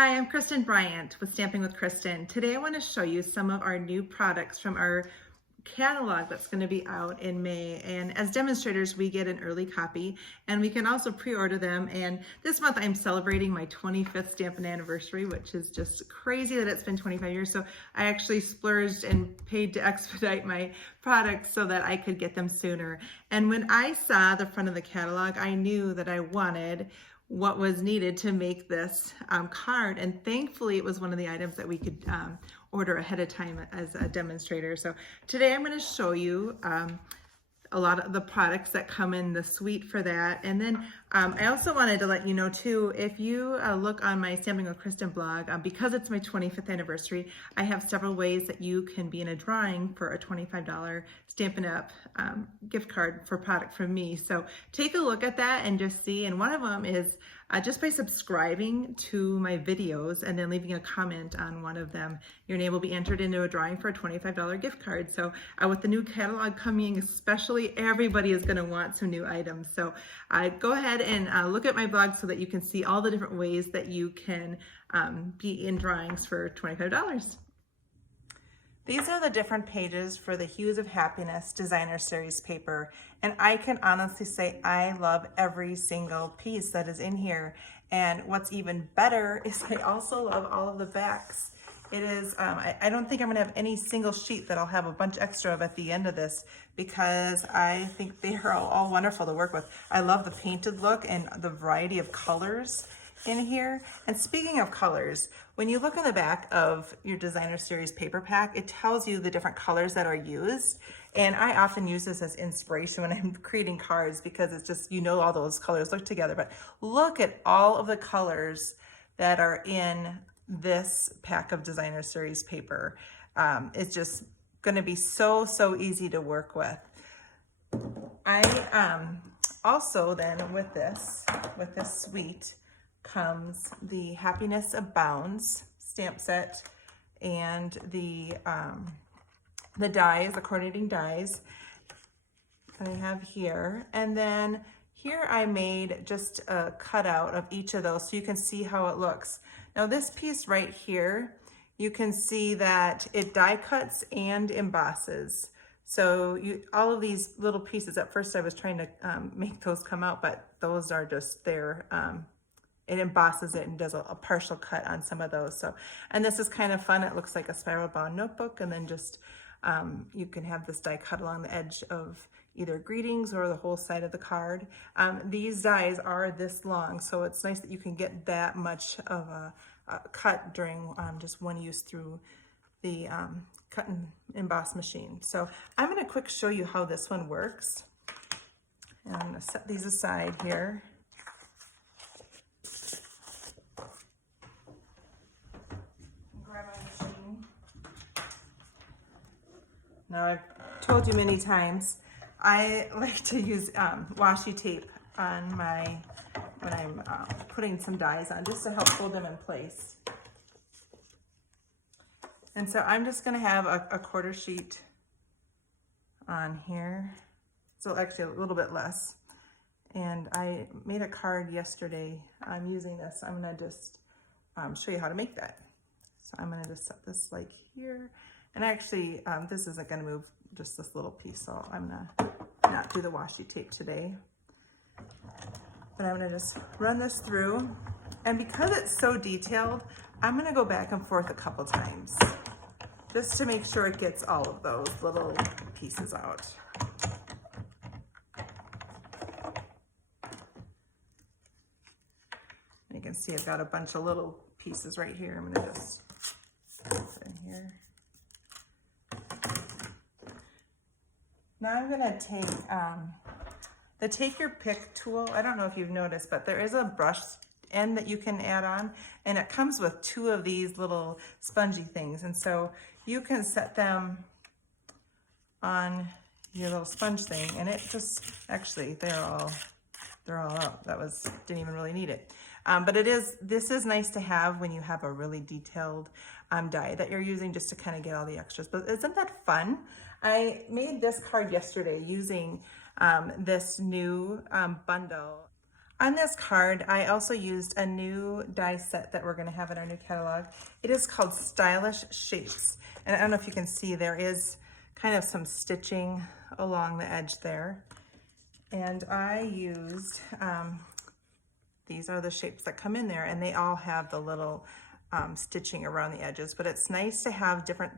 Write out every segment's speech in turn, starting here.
Hi, I'm Kristen Bryant with Stamping with Kristen. Today I want to show you some of our new products from our catalog that's going to be out in May. And as demonstrators, we get an early copy and we can also pre-order them. And this month I'm celebrating my 25th Stampin' anniversary, which is just crazy that it's been 25 years. So I actually splurged and paid to expedite my products so that I could get them sooner. And when I saw the front of the catalog, I knew that I wanted what was needed to make this card, and thankfully it was one of the items that we could order ahead of time as a demonstrator. So today I'm going to show you a lot of the products that come in the suite for that. And then I also wanted to let you know too, if you look on my Stamping with Kristen blog, because it's my 25th anniversary, I have several ways that you can be in a drawing for a $25 Stampin' Up gift card for product from me. So take a look at that and just see. And one of them is just by subscribing to my videos and then leaving a comment on one of them, you're able to be entered into a drawing for a $25 gift card. So with the new catalog coming, especially, everybody is going to want some new items. So go ahead and look at my blog so that you can see all the different ways that you can be in drawings for $25. These are the different pages for the Hues of Happiness Designer Series paper, and I can honestly say I love every single piece that is in here. And what's even better is I also love all of the backs. It is, I don't think I'm gonna have any single sheet that I'll have a bunch extra of at the end of this, because I think they are all wonderful to work with. I love the painted look and the variety of colors in here. And speaking of colors, when you look on the back of your Designer Series paper pack, it tells you the different colors that are used. And I often use this as inspiration when I'm creating cards, because it's just, you know, all those colors look together. But look at all of the colors that are in this pack of Designer Series paper. It's just going to be so easy to work with. I also then with this suite comes the Happiness Abounds Stamp Set and the dies, the coordinating dies that I have here. And then here I made just a cutout of each of those so you can see how it looks. Now this piece right here, you can see that it die cuts and embosses. So all of these little pieces, at first I was trying to make those come out, but those are just there. It embosses it and does a partial cut on some of those. So, and this is kind of fun. It looks like a spiral bound notebook, and then just you can have this die cut along the edge of either greetings or the whole side of the card. These dies are this long, so it's nice that you can get that much of a cut during just one use through the cut and emboss machine. So I'm going to quick show you how this one works. And I'm going to set these aside here. Now, I've told you many times, I like to use washi tape on when I'm putting some dies on, just to help hold them in place. And so I'm just gonna have a quarter sheet on here. So actually a little bit less. And I made a card yesterday. I'm using this. I'm gonna just show you how to make that. So I'm gonna just set this like here. And actually, this isn't going to move, just this little piece, so I'm going to not do the washi tape today. But I'm going to just run this through. And because it's so detailed, I'm going to go back and forth a couple times, just to make sure it gets all of those little pieces out. And you can see I've got a bunch of little pieces right here. I'm going to just put it in here. Now I'm going to take the Take Your Pick tool. I don't know if you've noticed, but there is a brush end that you can add on, and it comes with two of these little spongy things. And so you can set them on your little sponge thing, and it just, actually, they're all out. Didn't even really need it. But this is nice to have when you have a really detailed die that you're using, just to kind of get all the extras. But isn't that fun? I made this card yesterday using this new bundle. On this card, I also used a new die set that we're going to have in our new catalog. It is called Stylish Shapes. And I don't know if you can see, there is kind of some stitching along the edge there. And I used, these are the shapes that come in there, and they all have the little stitching around the edges. But it's nice to have different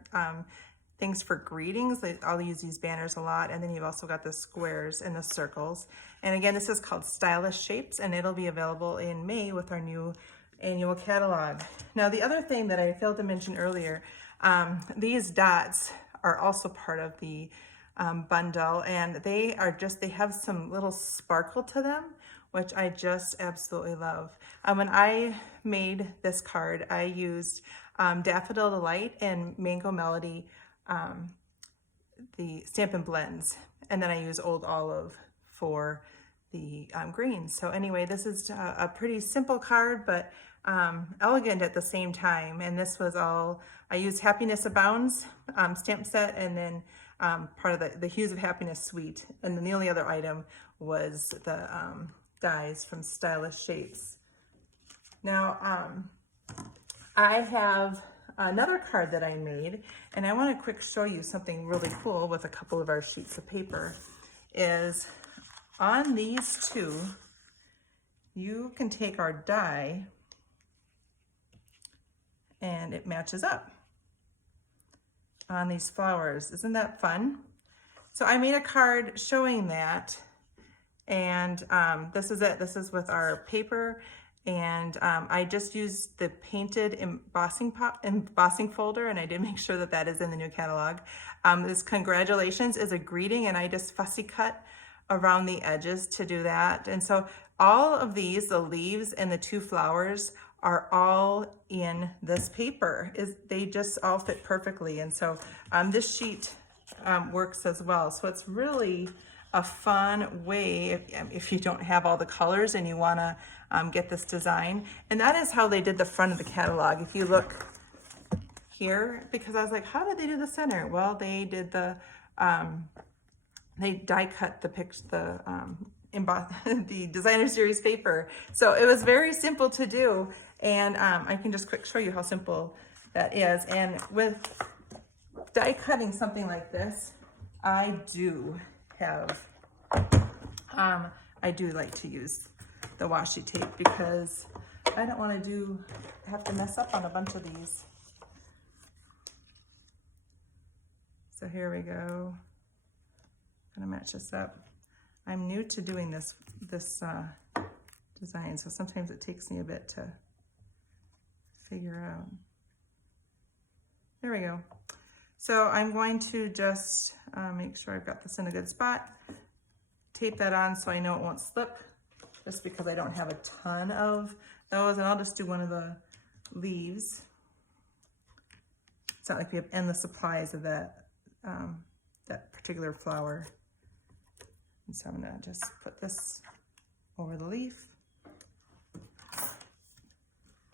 things for greetings. I'll use these banners a lot, and then you've also got the squares and the circles. And again, this is called Stylish Shapes, and it'll be available in May with our new annual catalog. Now, the other thing that I failed to mention earlier, these dots are also part of the bundle, and they have some little sparkle to them, which I just absolutely love. When I made this card, I used Daffodil Delight and Mango Melody, the Stampin' Blends, and then I use Old Olive for the greens. So anyway, this is a pretty simple card, but elegant at the same time. And this was all, I used Happiness Abounds Stamp Set, and then part of the Hues of Happiness suite. And then the only other item was the dies from Stylish Shapes. Now, I have another card that I made, and I want to quick show you something really cool with a couple of our sheets of paper. Is on these two, you can take our die and it matches up on these flowers. Isn't that fun? So I made a card showing that, and this is it. This is with our paper, and I just used the painted embossing folder, and I did make sure that that is in the new catalog. This congratulations is a greeting, and I just fussy cut around the edges to do that. And so all of these, the leaves and the two flowers, are all in this paper. They just all fit perfectly. And so this sheet works as well. So it's really a fun way if you don't have all the colors and you want to get this design. And that is how they did the front of the catalog. If you look here, because I was like, how did they do the center? Well, they did the they die cut the designer series paper. So it was very simple to do, and I can just quick show you how simple that is. And with die cutting something like this, I do like to use the washi tape, because I don't want to have to mess up on a bunch of these. So here we go. Gonna match this up. I'm new to doing this design, so sometimes it takes me a bit to figure out. There we go. So I'm going to just make sure I've got this in a good spot, tape that on so I know it won't slip, just because I don't have a ton of those, and I'll just do one of the leaves. It's not like we have endless supplies of that particular flower. And so I'm gonna just put this over the leaf,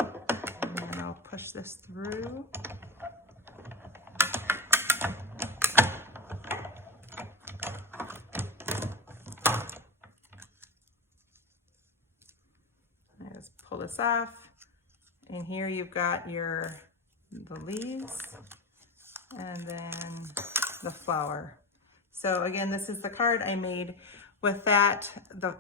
and then I'll push this through. I just pull this off, and here you've got the leaves, and then the flower. So again, this is the card I made with that.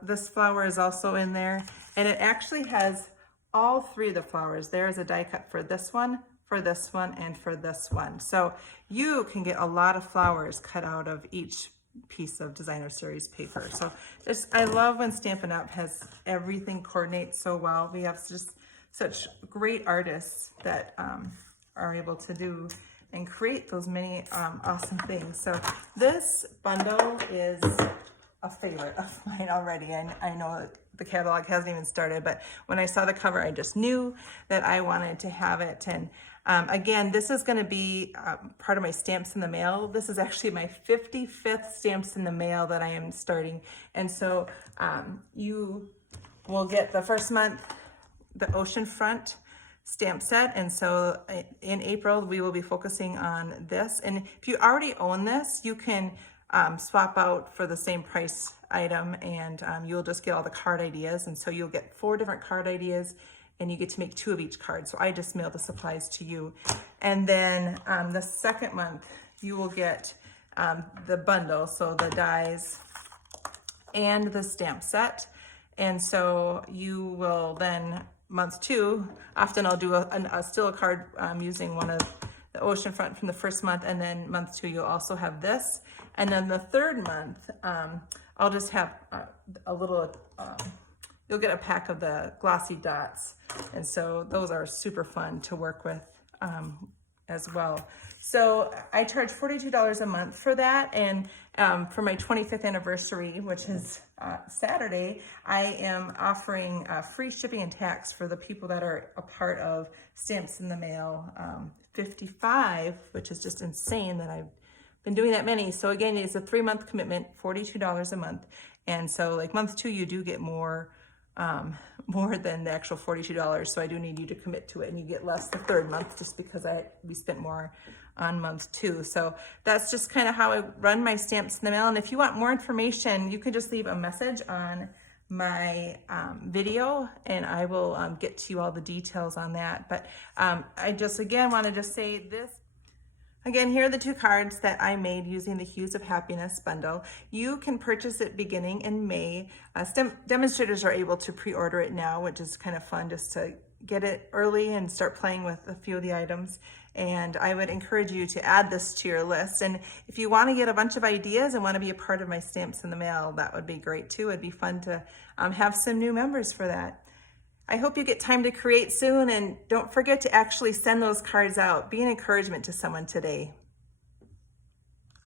This flower is also in there, and it actually has all three of the flowers. There's a die cut for this one, and for this one. So you can get a lot of flowers cut out of each piece of designer series paper. So I love when Stampin' Up! Has everything coordinate so well. We have just such great artists that are able to do and create those many awesome things. So this bundle is a favorite of mine already. And I know the catalog hasn't even started, but when I saw the cover, I just knew that I wanted to have it. And again, this is gonna be part of my Stamps in the Mail. This is actually my 55th Stamps in the Mail that I am starting. And so you will get the first month, the Oceanfront stamp set, and so in April we will be focusing on this. And if you already own this, you can swap out for the same price item, and you'll just get all the card ideas. And so you'll get 4 different card ideas, and you get to make 2 of each card. So I just mail the supplies to you. And then the second month, you will get the bundle, so the dies and the stamp set. And so you will then, month 2, often I'll do still a card using one of the Oceanfront from the first month, and then month 2 you'll also have this. And then the third month, I'll just have a little, you'll get a pack of the Glossy Dots. And so those are super fun to work with as well. So I charge $42 a month for that. And for my 25th anniversary, which is Saturday, I am offering free shipping and tax for the people that are a part of Stamps in the Mail 55, which is just insane that I've been doing that many. So again, it's a 3-month commitment, $42 a month. And so like month 2, you do get more than the actual $42. So I do need you to commit to it, and you get less the third month just because we spent more on month 2. So that's just kind of how I run my Stamps in the Mail. And if you want more information, you can just leave a message on my video, and I will get to you all the details on that. But I just again want to just say this. Again, here are the 2 cards that I made using the Hues of Happiness bundle. You can purchase it beginning in May. Demonstrators are able to pre-order it now, which is kind of fun just to get it early and start playing with a few of the items. And I would encourage you to add this to your list. And if you want to get a bunch of ideas and want to be a part of my Stamps in the Mail, that would be great too. It'd be fun to have some new members for that. I hope you get time to create soon, and don't forget to actually send those cards out. Be an encouragement to someone today.